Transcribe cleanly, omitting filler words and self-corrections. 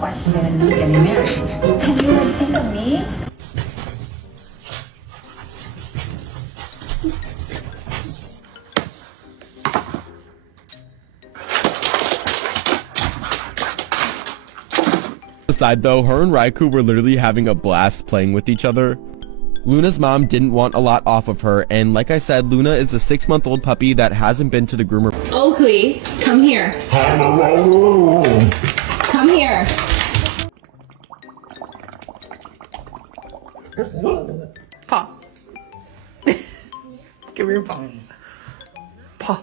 question getting married. Can you like think of me? Aside though, her and Raikou were literally having a blast playing with each other. Luna's mom didn't want a lot off of her, and like I said, Luna is a 6-month-old puppy that hasn't been to the groomer. Oakley, come here. Come here. Paw. Give me your paw. Paw.